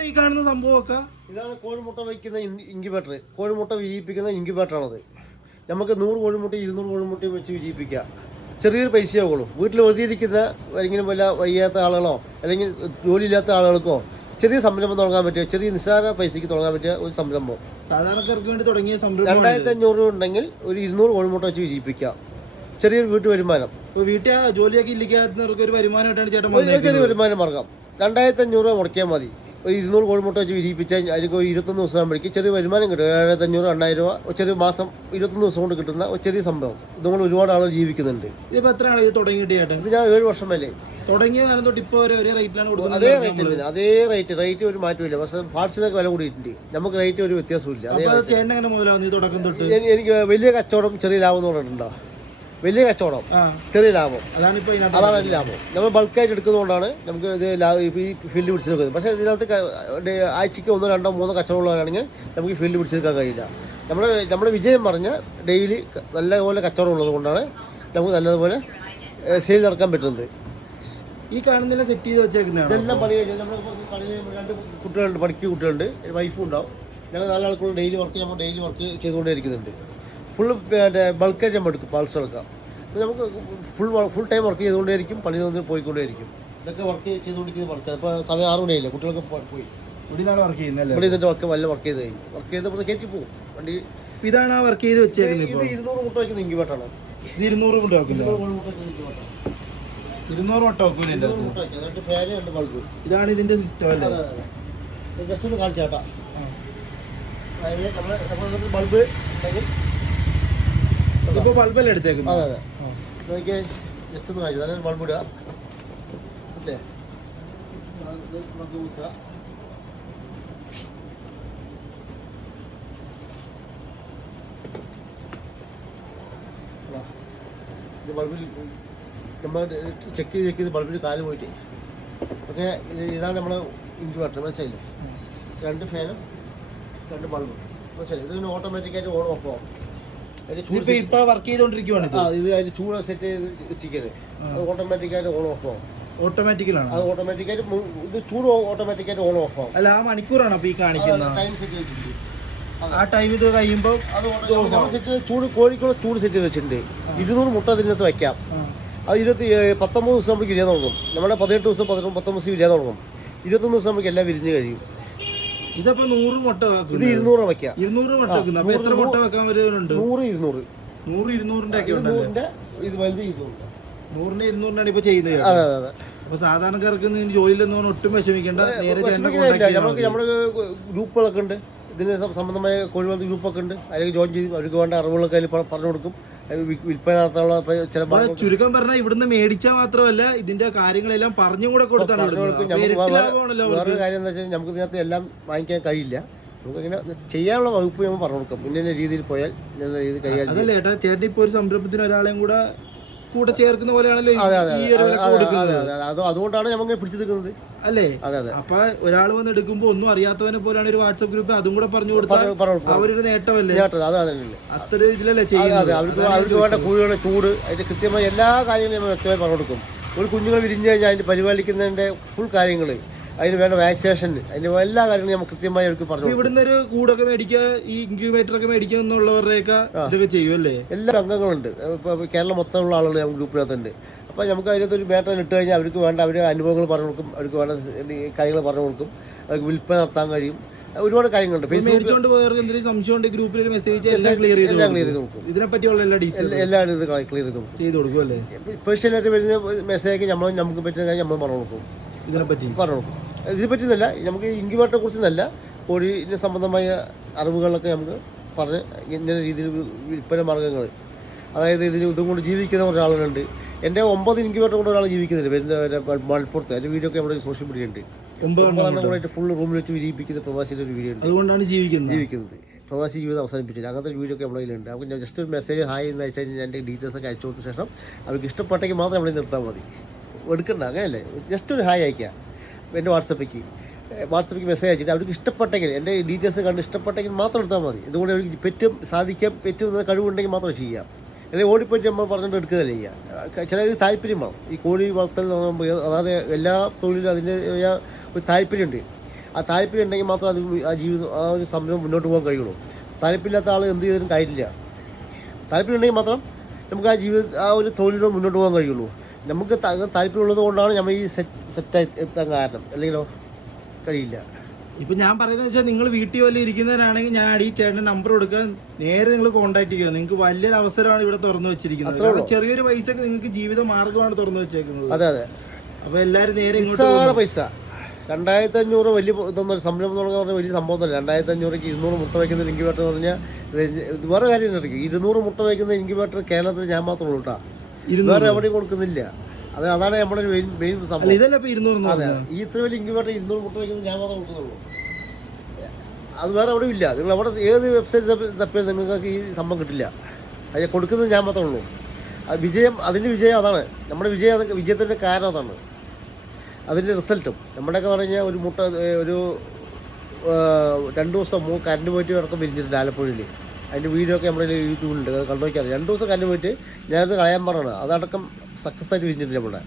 ചേട്ടാ ഈ കാണുന്ന സംഭവമൊക്കെ ഇതാണ് കോഴിമുട്ട വയ്ക്കുന്ന ഇൻക്യുബേറ്റർ. കോഴിമുട്ട വിരിയിപ്പിക്കുന്ന ഇൻക്യുബേറ്ററാണത്. നമുക്ക് 100 കോഴിമുട്ട 200 കോഴിമുട്ട വെച്ച് വിരിയിപ്പിക്കുക. ചെറിയൊരു പൈസയാവുള്ളൂ. വീട്ടിൽ ഒതുങ്ങിയിരിക്കുന്ന അല്ലെങ്കിൽ വല്ല വയ്യാത്ത ആളുകളോ അല്ലെങ്കിൽ ജോലിയില്ലാത്ത ആളുകൾക്കോ ചെറിയ സംരംഭം തുടങ്ങാൻ പറ്റിയ, ചെറിയ നിസ്സാര പൈസയ്ക്ക് തുടങ്ങാൻ പറ്റിയ ഒരു സംരംഭം. സാധാരണക്കാർക്ക് വേണ്ടി തുടങ്ങിയ സംരംഭം. 2500 ഉണ്ടെങ്കിൽ ഒരു 200 കോഴിമുട്ട വെച്ച് വിരിയിപ്പിക്കാം. ചെറിയൊരു വീട്ടു വരുമാനം. വീട്ടിൽ ജോലിയൊക്കെ ഇല്ലാത്തവർക്ക് ഒരു വരുമാനമായിട്ടാണ് ചേട്ടൻ ചെറിയ വരുമാനം മാർഗം. 2500 മുടക്കിയാൽ മതി. ഒരു 200 കോഴിമുട്ട വെച്ച് വിരിയിപ്പിച്ചാൽ അതിലേക്ക് ഒരു 21 ദിവസം ആകുമ്പോഴേക്കും ചെറിയ വരുമാനം കിട്ടും. 7500 2000 രൂപ ചെറിയ മാസം 21 ദിവസം കൊണ്ട് കിട്ടുന്ന ഒരു ചെറിയ സംഭവം. ഇതുകൊണ്ട് ഒരുപാട് ആളുകൾ ജീവിക്കുന്നുണ്ട്. ഇതിപ്പോൾ എത്രയാണ് ഇത് തുടങ്ങിയിട്ട് ചേട്ടൻ? ഇത് ഞാൻ 7 വർഷം മേലെ. തുടങ്ങിയ കാലം തൊട്ട് ഇപ്പോൾ ഒരേ റേറ്റിലാണ് കൊടുക്കുന്നത്. അതേ റേറ്റിൽ അതേ റേറ്റ് ഒരു മാറ്റമില്ല. പക്ഷേ പാർട്സിനൊക്കെ വില കൂടിയിട്ടുണ്ട്. നമുക്ക് റേറ്റ് ഒരു വ്യത്യാസമില്ല. ചേട്ടൻ എങ്ങനെ മുതലാവുന്നു തുടക്കം തൊട്ട്? എനിക്ക് വലിയ കച്ചവടം ചെറിയ ലാഭം എന്ന് പറഞ്ഞിട്ടുണ്ടോ? വലിയ കച്ചവടം ചെറിയ ലാഭം, അതാണ് അതിൻ്റെ ലാഭം. നമ്മൾ ബൾക്കായിട്ട് എടുക്കുന്നതുകൊണ്ടാണ് നമുക്ക് ഇത് ഈ ഫീൽഡ് പിടിച്ച് നിൽക്കുന്നത്. പക്ഷേ ഇതിനകത്ത് ആഴ്ചയ്ക്ക് 1 2 3 കച്ചവടമുള്ളതാണെങ്കിൽ നമുക്ക് ഈ ഫീൽഡ് പിടിച്ച് നിൽക്കാൻ കഴിയില്ല. നമ്മുടെ വിജയം പറഞ്ഞാൽ ഡെയിലി നല്ലപോലെ കച്ചവടം ഉള്ളത് കൊണ്ടാണ് നമുക്ക് നല്ലതുപോലെ സെയിൽ നടക്കാൻ പറ്റുന്നത്. ഈ കാണുന്നതെല്ലാം സെറ്റ് ചെയ്ത് വെച്ചേക്കുന്നതാണ്. ഇതെല്ലാം പണി കഴിഞ്ഞാൽ നമ്മൾ 2 കുട്ടികളുണ്ട്, പഠിക്കുന്ന കുട്ടികളുണ്ട്, വൈഫും ഉണ്ടാവും. ഞങ്ങൾ 4 ആൾക്കുള്ള ഡെയിലി വർക്ക് ചെയ്തുകൊണ്ടേ ഇരിക്കുന്നുണ്ട്. ഫുള്ള് ബൾക്കായിട്ട് നമ്മൾ എടുക്കും, പാൾസ് എടുക്കാം. അപ്പോൾ നമുക്ക് ഫുൾ ടൈം വർക്ക് ചെയ്തുകൊണ്ടേയിരിക്കും, പണി പോയിക്കൊണ്ടേയിരിക്കും. ഇതൊക്കെ വർക്ക് ചെയ്തുകൊണ്ടിരിക്കുന്ന വർക്കാണ്. ഇപ്പോൾ സമയം 6 മണിയായില്ല, കുട്ടികളൊക്കെ പോയി. ഇവിടെ വർക്ക് ചെയ്യുന്നത്. ഇവിടെ ഇതിൻ്റെ വർക്ക് ചെയ്ത് കഴിഞ്ഞു. വർക്ക് ചെയ്തപ്പോൾ കയറ്റി പോകും വണ്ടി. ഇതാണ് ആ വർക്ക് ചെയ്ത് വെച്ചേക്കുന്നത്. ഇത് 200 മുട്ട വയ്ക്കുന്ന ഇൻക്യുബേറ്ററാണ്. ഇത് 200 മുട്ട വെക്കില്ല. 200 മുട്ട വെക്കൂല. 2 ഫാന് 2 ബൾബ്. ഇതാണ് ഇതിന്റെ സിസ്റ്റം അല്ലേ? ജസ്റ്റ് ഒന്ന് കാണിച്ചാട്ടാ. ബൾബ് ഇപ്പോൾ ബൾബല്ലേ എടുത്തേക്കുന്നത്? അതെ നോക്കിയേ, ജസ്റ്റ് ഒന്ന് കാണിച്ചു. അങ്ങനെ ബൾബ് ഇടുക അല്ലേ? ഇത് ബൾബിൽ നമ്മൾ ചെക്ക് ചെയ്ത് ബൾബിൽ കാല് പോയിട്ട് ഓക്കെ. ഇതാണ് നമ്മുടെ ഇൻക്യുബേറ്റർ, മനസ്സിലായില്ലേ? 2 ഫാനും 2 ബൾബും, മനസ്സിലായി? ഇതിന് ഓട്ടോമാറ്റിക്കായിട്ട് ഓൺ ഓഫ് ആവും. ഇപ്പൊ വർക്ക് ചെയ്തോണ്ടിരിക്കുവാണ്. ഇത് അതിന്റെ ചൂട് സെറ്റ് ചെയ്ത് വെച്ചിരിക്കുന്നത്. അത് ഓട്ടോമാറ്റിക്കായിട്ട് ഓൺ ഓഫ് ആവും. ഓട്ടോമാറ്റിക്കലാണ് അത് ഓട്ടോമാറ്റിക്കായിട്ട്. ഇത് ചൂട് ഓട്ടോമാറ്റിക്കായിട്ട് ഓൺ ഓഫ് ആവും. അല്ല, ആ മണിക്കൂറാണ് അപ്പൊ ഈ കാണിക്കുന്നത്. ടൈം സെറ്റ് വെച്ചിട്ടുണ്ട്. ആ ടൈം ഇത് കഴിയുമ്പോൾ കോഴിക്കുള്ള ചൂട് സെറ്റ് ചെയ്ത് വെച്ചിട്ടുണ്ട്. 200 മുട്ട ഇതിനകത്ത് വയ്ക്കാം. അത് 19 ദിവസം നമുക്ക് വിരിയാൻ തുടങ്ങും. നമ്മുടെ 18 ദിവസം 19 ദിവസം വിരിയാൻ തുടങ്ങും. 21 ദിവസം നമുക്ക് എല്ലാം വിരിഞ്ഞ് കഴിയും. ഇതിപ്പോ 100 മുട്ട ഇത് 200 വയ്ക്കാം. 200 മുട്ട വെക്കുന്നത്. അപ്പൊ എത്ര മുട്ട വെക്കാൻ വരുന്നുണ്ട്? 100 200 200 ഒക്കെ ഉണ്ട്. ഇത് വലുത് 200. 100 200 ഇപ്പൊ ചെയ്യുന്നത്. അതെ അതെ അതെ. അപ്പൊ സാധാരണക്കാർക്ക് ജോലിയിലൊന്നും ഒട്ടും വിഷമിക്കേണ്ട. നമ്മുടെ ഗ്രൂപ്പുകളൊക്കെ ഉണ്ട്. ഇതിന് സംബന്ധമായ കോഴി വളർത്തൽ ഗ്രൂപ്പൊക്കെ ഉണ്ട്. അതിലേക്ക് ജോയിൻ ചെയ്ത് അവർക്ക് വേണ്ട അറിവുകളൊക്കെ അതിൽ പറഞ്ഞു കൊടുക്കും. വിൽപ്പന നടത്താനുള്ള ചില ചുരുക്കം പറഞ്ഞാൽ ഇവിടുന്ന് മേടിച്ചാൽ മാത്രമല്ല ഇതിന്റെ കാര്യങ്ങളെല്ലാം പറഞ്ഞും കൂടെ കൊടുത്താണ്. വേറൊരു കാര്യം എന്താ വെച്ചാൽ നമുക്ക് ഇതിനകത്ത് എല്ലാം വാങ്ങിക്കാൻ കഴിയില്ല. നമുക്ക് ഇങ്ങനെ ചെയ്യാനുള്ള വകുപ്പ് നമ്മൾ പറഞ്ഞു കൊടുക്കും. ഇന്ന രീതിയിൽ പോയാൽ ഇന്ന രീതിയിൽ കൈകാര്യം. അതല്ലേ ഏട്ടാ, ചേട്ടൻ ഇപ്പൊ ഒരു സംരംഭത്തിന് ഒരാളെയും കൂടെ ചേർക്കുന്ന പോലെയാണല്ലോ. അതുകൊണ്ടാണ് നമുക്ക് പിടിച്ചു നിൽക്കുന്നത് അല്ലേ? അതെ അതെ. അപ്പൊ ഒരാൾ വന്ന് എടുക്കുമ്പോ ഒന്നും അറിയാത്തവനെ പോലെയാണ് ഒരു വാട്സ്ആപ്പ് ഗ്രൂപ്പ് അതും കൂടെ പറഞ്ഞു കൊടുത്താൽ അവരുടെ നേട്ടമല്ലേ? അത്ര ഇതിലല്ലേ ചെയ്യുന്നത്. അവർക്ക് വേണ്ട കോഴികളുടെ ചൂട്, അതിന്റെ കൃത്യമായ എല്ലാ കാര്യങ്ങളും നമ്മൾ വ്യക്തമായി പറഞ്ഞു കൊടുക്കും. ഒരു കുഞ്ഞുങ്ങൾ വിരിഞ്ഞു കഴിഞ്ഞാൽ അതിന്റെ പരിപാലിക്കുന്നതിന്റെ ഫുൾ കാര്യങ്ങൾ, അതിന് വേണ്ട വാക്സിനേഷൻ, അതിന്റെ എല്ലാ കാര്യങ്ങളും നമുക്ക് കൃത്യമായി അവർക്ക് പറഞ്ഞു. ഇവിടുന്ന് ഒരു കൂടൊക്കെ മേടിക്കുക, ഈ ഇൻക്യുബേറ്റർ ഒക്കെ മേടിക്കുക എന്നുള്ളവരുടെയൊക്കെ ഇതൊക്കെ ചെയ്യുമല്ലേ? എല്ലാ അംഗങ്ങളുണ്ട്. ഇപ്പോൾ കേരളം മൊത്തമുള്ള ആളുകൾ നമുക്ക് ഗ്രൂപ്പിനകത്തുണ്ട്. അപ്പോൾ നമുക്ക് അതിനകത്തൊരു ബാറ്റർ ഇട്ട് കഴിഞ്ഞാൽ അവർക്ക് വേണ്ട അവരുടെ അനുഭവങ്ങൾ പറഞ്ഞു കൊടുക്കും, അവർക്ക് വേണ്ട കാര്യങ്ങൾ പറഞ്ഞു കൊടുക്കും, അവർക്ക് വിൽപ്പന നടത്താൻ കഴിയും. ഒരുപാട് കാര്യങ്ങളുണ്ട്. മേടിച്ചുകൊണ്ട് പോയവർക്ക് എന്തെങ്കിലും സംശയം ഗ്രൂപ്പിൽ ഒരു മെസ്സേജ് എല്ലാം ക്ലിയർ ചെയ്ത് കൊടുക്കും. ഇതിനെപ്പറ്റിയുള്ള എല്ലാ ഡീറ്റെയിൽസ് എല്ലാം ഇത് ക്ലിയർ ചെയ്ത് കൊടുക്കും അല്ലേ? പേഴ്സണലായിട്ട് വരുന്ന മെസ്സേജ് നമുക്ക് പറ്റുന്ന കാര്യം നമ്മൾ പറഞ്ഞു കൊടുക്കും. ഇതിനെപ്പറ്റി പറഞ്ഞു കൊടുക്കും. ഇതിനെപ്പറ്റിന്നല്ല, നമുക്ക് ഇൻക്യുബേറ്ററെ കുറിച്ചൊന്നല്ല, കോഴിന് സംബന്ധമായ അറിവുകളൊക്കെ നമുക്ക് പറഞ്ഞ് ഇന്ന രീതിയിൽ വിൽപ്പന മാർഗ്ഗങ്ങൾ, അതായത് ഇതും കൊണ്ട് ജീവിക്കുന്ന ഒരാളുണ്ട്. എൻ്റെ 9 ഇൻക്യുബേറ്റർ കൊണ്ട് ഒരാൾ ജീവിക്കുന്നുണ്ട്. വരുന്ന മലപ്പുറത്ത്. അതിൻ്റെ വീഡിയോ ഒക്കെ നമ്മുടെ സോഷ്യൽ മീഡിയ ഉണ്ട്. 9 കൂടെ ഫുൾ റൂമിൽ വെച്ച് വിരിയിപ്പിക്കുന്ന പ്രവാസിയുടെ ഒരു വീഡിയോ ഉണ്ട്. അതുകൊണ്ടാണ് ജീവിക്കുന്നത്. പ്രവാസി ജീവിതം അവസാനിപ്പിച്ചില്ല. അങ്ങനത്തെ ഒരു വീഡിയോ ഒക്കെ നമ്മുടെ കയ്യിലുണ്ട്. അപ്പോൾ ഞാൻ ജസ്റ്റ് ഒരു മെസ്സേജ് ഹായ് എന്ന് അയച്ചു കഴിഞ്ഞാൽ എൻ്റെ ഡീറ്റെയിൽസ് ഒക്കെ അയച്ചു കൊടുത്ത ശേഷം അവർക്ക് ഇഷ്ടപ്പെട്ടെങ്കിൽ മാത്രം നമ്മൾ നിർത്താൻ മതി. എടുക്കണ്ട, അങ്ങനെയല്ലേ? ജസ്റ്റ് ഒരു ഹായ് അയക്കുക എൻ്റെ വാട്സപ്പിക്ക് മെസ്സേജ് അയച്ചിട്ട് അവർക്ക് ഇഷ്ടപ്പെട്ടെങ്കിൽ എൻ്റെ ഡീറ്റെയിൽസ് കണ്ട് ഇഷ്ടപ്പെട്ടെങ്കിൽ മാത്രം എടുത്താൽ മതി. ഇതുകൊണ്ട് അവർക്ക് പറ്റുന്ന കഴിവുണ്ടെങ്കിൽ മാത്രം ചെയ്യാം. അല്ലെങ്കിൽ ഓടിപ്പോയിട്ട് നമ്മൾ പറഞ്ഞിട്ട് എടുക്കുന്നതല്ലേ ചെയ്യുക. ചിലർക്ക് താല്പര്യം വേണം. ഈ കോഴി വളർത്തൽ എന്ന് പറയുമ്പോൾ അതായത് എല്ലാ തൊഴിലും അതിൻ്റെ ഒരു താല്പര്യമുണ്ട്. ആ താല്പര്യം ഉണ്ടെങ്കിൽ മാത്രം അത് ആ ജീവിതം ആ ഒരു സംരംഭം മുന്നോട്ട് പോകാൻ കഴിയുള്ളൂ. താല്പര്യമില്ലാത്ത ആൾ എന്ത് ചെയ്തിട്ടും കാര്യമില്ല. താല്പര്യം ഉണ്ടെങ്കിൽ മാത്രം നമുക്ക് ആ ഒരു തൊഴിലിലൂടെ മുന്നോട്ട് പോകാൻ കഴിയുള്ളൂ. നമുക്ക് താല്പര്യമുള്ളത് കൊണ്ടാണ് നമ്മൾ ഈ സെറ്റായി എത്താൻ കാരണം, അല്ലെങ്കിലോ കഴിയില്ല. ഇപ്പൊ ഞാൻ പറയുന്നത് വെച്ചാൽ നിങ്ങൾ വീട്ടിൽ വല്ല ഇരിക്കുന്നവരാണെങ്കിൽ ഞാൻ അടി ചേട്ടൻ്റെ നമ്പർ കൊടുക്കാൻ നേരെ നിങ്ങൾ കോൺടാക്ട് ചെയ്യുക. നിങ്ങൾക്ക് വലിയൊരു അവസരമാണ് ഇവിടെ തുറന്നു വെച്ചിരിക്കുന്നത്. ചെറിയൊരു പൈസക്ക് നിങ്ങൾക്ക് ജീവിത മാർഗമാണ് തുറന്നു വെച്ചേക്കുന്നത്. അതെ അതെ. അപ്പൊ എല്ലാരും നേരെ പൈസ 2500 വലിയ ഇതൊന്നും ഒരു സംരംഭം തുടങ്ങാൻ പറഞ്ഞാൽ വലിയ സംഭവം തന്നെ. 2500 200 മുട്ട വയ്ക്കുന്ന ഒരു ഇൻക്യുബേറ്റർ എന്ന് പറഞ്ഞാൽ വേറെ കാര്യം ഇരിക്കും. 200 മുട്ട വയ്ക്കുന്ന ഇൻക്യുബേറ്റർ കേരളത്തിൽ ഞാൻ മാത്രമേ ഉള്ളൂ കേട്ടോ, വേറെ എവിടെയും കൊടുക്കുന്നില്ല. അതാണ് നമ്മുടെ ഒരു മെയിൻ സംഭവം. അതെ, ഈ ഇത്ര വലിയ ഇൻക്യുബേറ്റർ 200 മുട്ട വയ്ക്കുന്നത് ഞാൻ മാത്രമേ കൊടുക്കുന്നുള്ളൂ. അത് വേറെ എവിടെയും ഇല്ല. നിങ്ങൾ അവിടെ ഏത് വെബ്സൈറ്റ് തപ്പിയാൽ നിങ്ങൾക്ക് ഈ സംഭവം കിട്ടില്ല. അത് കൊടുക്കുന്നത് ഞാൻ മാത്രമേ ഉള്ളൂ. അതിൻ്റെ വിജയം അതാണ്. നമ്മുടെ വിജയത്തിൻ്റെ കാരണം അതാണ്, അതിൻ്റെ റിസൾട്ടും. നമ്മുടെയൊക്കെ പറഞ്ഞാൽ ഒരു മുട്ട ഒരു 2 ദിവസം കറണ്ട് പോയിട്ട് ഇടക്കം വിരിഞ്ഞിട്ടുണ്ട് ആലപ്പുഴയിൽ. അതിൻ്റെ വീഡിയോ ഒക്കെ നമ്മുടെ യൂട്യൂബിലുണ്ട്, അത് കണ്ടു നോക്കിയാൽ. 2 ദിവസം കറണ്ട് പോയിട്ട് ഞാനത് കളയാൻ പറഞ്ഞതാണ്. അതടക്കം സക്സസ് ആയിട്ട് വിരിഞ്ഞിട്ടുണ്ട്. നമ്മുടെ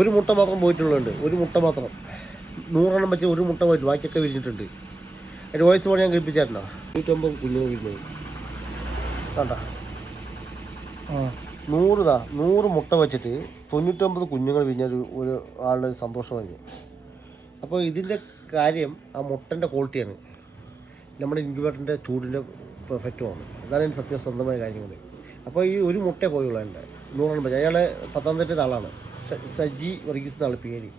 ഒരു മുട്ട മാത്രം പോയിട്ടുള്ളുണ്ട്, ഒരു മുട്ട മാത്രം. 100 എണ്ണം വെച്ച് ഒരു മുട്ട പോയിട്ട് ബാക്കിയൊക്കെ വിരിഞ്ഞിട്ടുണ്ട്. അതിൻ്റെ വോയിസ് പോലെ ഞാൻ കേൾപ്പിച്ചായിരുന്നോ. 150 കുഞ്ഞുങ്ങൾ വിരിഞ്ഞത് കണ്ട. 100 മുട്ട വെച്ചിട്ട് 99 കുഞ്ഞുങ്ങൾ വിരിഞ്ഞ ഒരു ആളുടെ സന്തോഷം കഴിഞ്ഞു. അപ്പോൾ ഇതിൻ്റെ കാര്യം ആ മുട്ടൻ്റെ ക്വാളിറ്റിയാണ്, നമ്മുടെ ഇൻക്യുബേറ്ററിൻ്റെ ചൂടിൻ്റെ പെർഫെക്റ്റുമാണ്. അതാണ് എൻ്റെ സത്യസന്ധമായ കാര്യങ്ങൾ. അപ്പോൾ ഈ ഒരു മുട്ടയെ പോയുള്ളൂ എൻ്റെ 100 എണ്ണം വെച്ച്. അയാൾ പത്തനംതിട്ട ആളാണ്, സജി വർഗീസ് എന്നാണ് പേര്.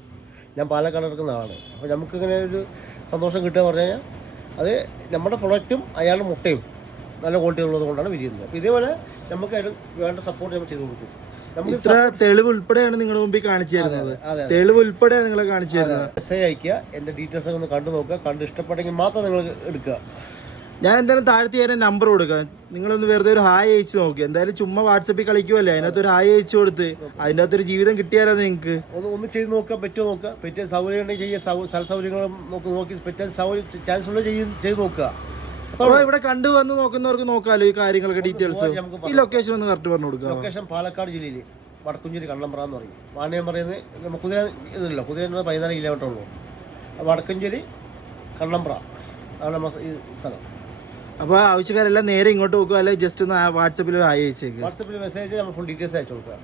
ഞാൻ പാലക്കാട് നടക്കുന്ന ആളാണ്. അപ്പോൾ നമുക്കിങ്ങനെ ഒരു സന്തോഷം കിട്ടുക പറഞ്ഞു കഴിഞ്ഞാൽ അത് നമ്മുടെ പ്രൊഡക്റ്റും അയാളുടെ മുട്ടയും നല്ല ക്വാളിറ്റി ഉള്ളത് കൊണ്ടാണ് വിരിയുന്നത്. അപ്പോൾ ഇതേപോലെ നമുക്ക് അതിന് വേണ്ട സപ്പോർട്ട് നമ്മൾ ചെയ്ത് കൊടുക്കും. നമുക്ക് ഇത്ര തെളിവ് ഉൾപ്പെടെയാണ് നിങ്ങളുടെ മുമ്പിൽ കാണിച്ചു തരുന്നത്. തെളിവ് ഉൾപ്പെടെ നിങ്ങളെ കാണിച്ചു തരുന്നത്. മെസ്സേജ് അയക്കുക, എൻ്റെ ഡീറ്റെയിൽസ് ഒക്കെ ഒന്ന് കണ്ടു നോക്കുക. കണ്ട് ഇഷ്ടപ്പെട്ടെങ്കിൽ മാത്രം നിങ്ങൾ എടുക്കുക. ഞാൻ എന്തായാലും താഴ്ത്തി തരാൻ നമ്പർ കൊടുക്കാം. നിങ്ങളൊന്ന് വെറുതെ ഒരു ഹായ് അയച്ചു നോക്കി. എന്തായാലും ചുമ്മാ വാട്സപ്പിൽ കളിക്കുമല്ലേ, അതിനകത്ത് ഒരു ഹായ് അയച്ചു കൊടുത്ത് അതിൻ്റെ അകത്തൊരു ജീവിതം കിട്ടിയാലോ നിങ്ങൾക്ക്. ഒന്ന് ചെയ്ത് നോക്കാൻ പറ്റുമോ നോക്കുക. പറ്റിയ സൗകര്യം ഉണ്ടെങ്കിൽ ചെയ്യുക. സ്ഥല സൗകര്യങ്ങളും നോക്കി പറ്റാൻ ചാൻസ് ഉള്ള ചെയ്ത് നോക്കുക. അപ്പോൾ ഇവിടെ കണ്ടു വന്ന് നോക്കുന്നവർക്ക് നോക്കാമല്ലോ ഈ കാര്യങ്ങളൊക്കെ ഡീറ്റെയിൽസ്. ഈ ലൊക്കേഷൻ ഒന്ന് കറക്റ്റ് പറഞ്ഞു കൊടുക്കുക. ലൊക്കേഷൻ പാലക്കാട് ജില്ലയിൽ വടക്കുംചേരി കണ്ണമ്പ്ര എന്ന് പറയും. വാണിയം പറയുന്നത് കുതിര ഇതല്ലോ, കുതിര 14 കിലോമീറ്റർ ഉള്ളൂ. വടക്കുംചേരി കണ്ണമ്പ്ര അതാണ് ഈ സ്ഥലം. അപ്പോൾ ആവശ്യക്കാരെല്ലാം നേരെ ഇങ്ങോട്ട് നോക്കുക, അല്ലെങ്കിൽ ജസ്റ്റ് ഒന്ന് വാട്സപ്പിൽ ഹായ് അയച്ചേക്ക്. വാട്സപ്പിൽ മെസ്സേജ് നമ്മൾ ഫുൾ ഡീറ്റെയിൽസ് അയച്ചു കൊടുക്കുക.